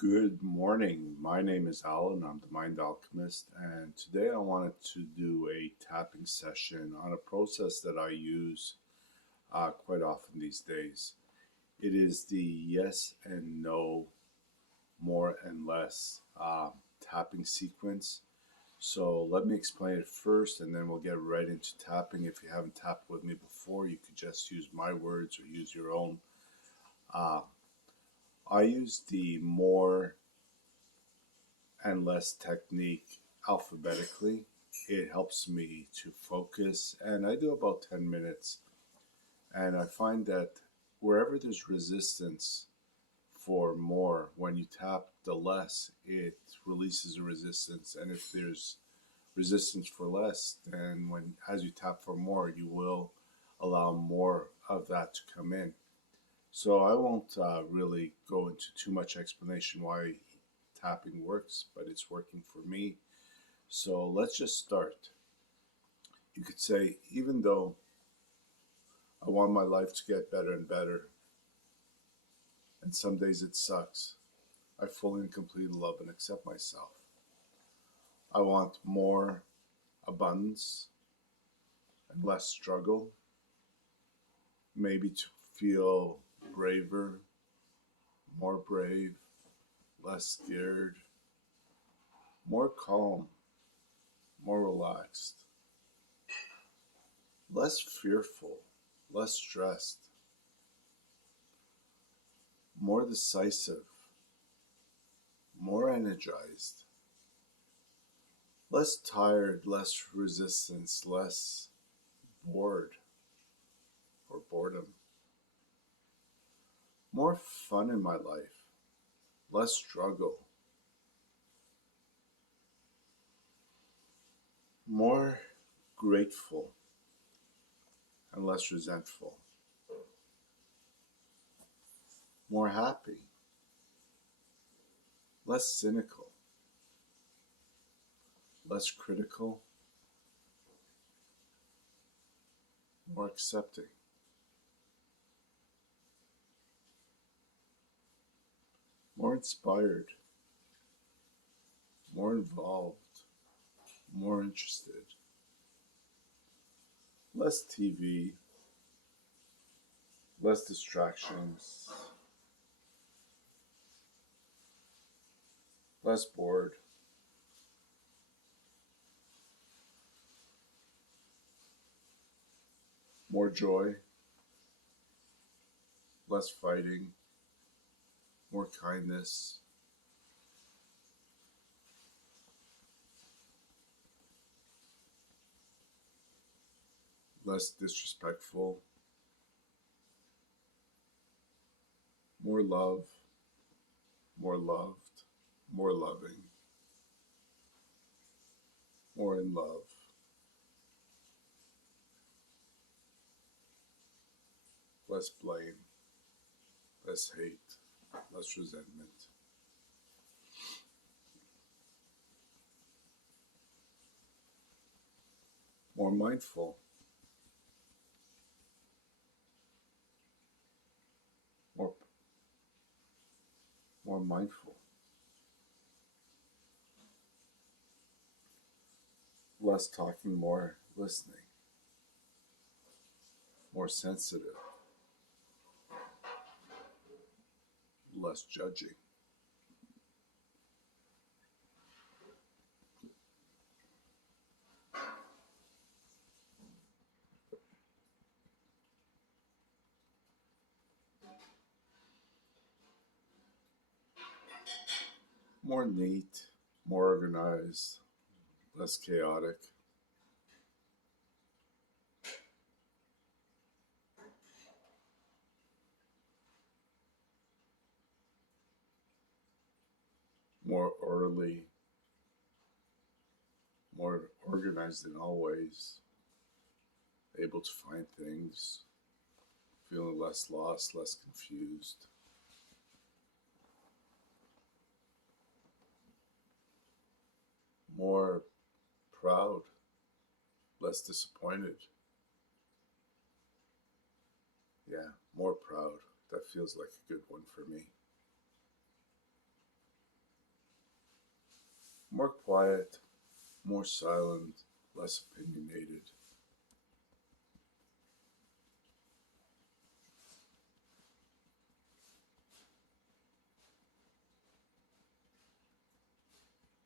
Good morning. My name is Alan. I'm the Mind Alchemist, and today I wanted to do a tapping session on a process that I use quite often these days. It is the yes and no, more and less tapping sequence. So let me explain it first, and then we'll get right into tapping. If you haven't tapped with me before, you could just use my words or use your own. Uh, I use the more and less technique alphabetically. It helps me to focus, and I do about 10 minutes. And I find that wherever there's resistance for more, when you tap the less, it releases the resistance. And if there's resistance for less, then when as you tap for more, you will allow more of that to come in. So I won't really go into too much explanation why tapping works, but it's working for me. So let's just start. You could say, even though I want my life to get better and better, and some days it sucks, I fully and completely love and accept myself. I want more abundance and less struggle, maybe to feel braver, more brave, less scared, more calm, more relaxed, less fearful, less stressed, more decisive, more energized, less tired, less resistance, less bored or boredom, more fun in my life, less struggle, more grateful and less resentful, more happy, less cynical, less critical, more accepting, more inspired, more involved, more interested, less TV, less distractions, less bored, more joy, less fighting, more kindness, less disrespectful, more love, more loved, more loving, more in love, less blame, less hate, less resentment, more mindful, more more mindful, less talking, more listening, more sensitive, less judging, more neat, more organized, less chaotic, more orderly, more organized in all ways, able to find things, feeling less lost, less confused, more proud, less disappointed. Yeah, more proud. That feels like a good one for me. more quiet, more silent, less opinionated.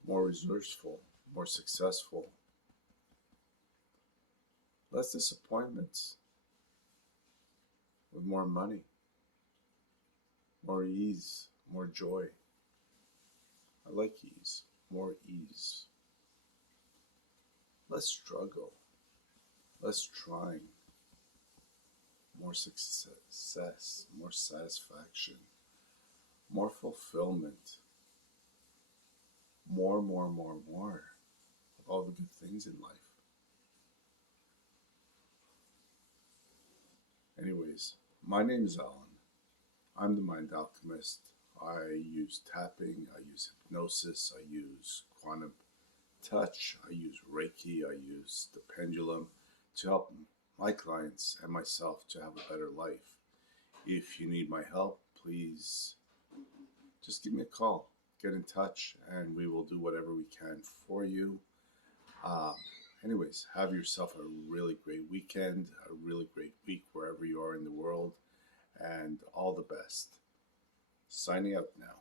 More resourceful, more successful, less disappointments, with more money, more ease, more joy. I like ease, more ease, less struggle, less trying, more success, more satisfaction, more fulfillment, more of all the good things in life. Anyways, my name is Alan. I'm the Mind Alchemist. I use tapping, I use hypnosis, I use quantum touch, I use Reiki, I use the pendulum to help my clients and myself to have a better life. If you need my help, please just give me a call, get in touch, and we will do whatever we can for you. Um, Anyways, have yourself a really great weekend, a really great week wherever you are in the world, and all the best. Signing out now.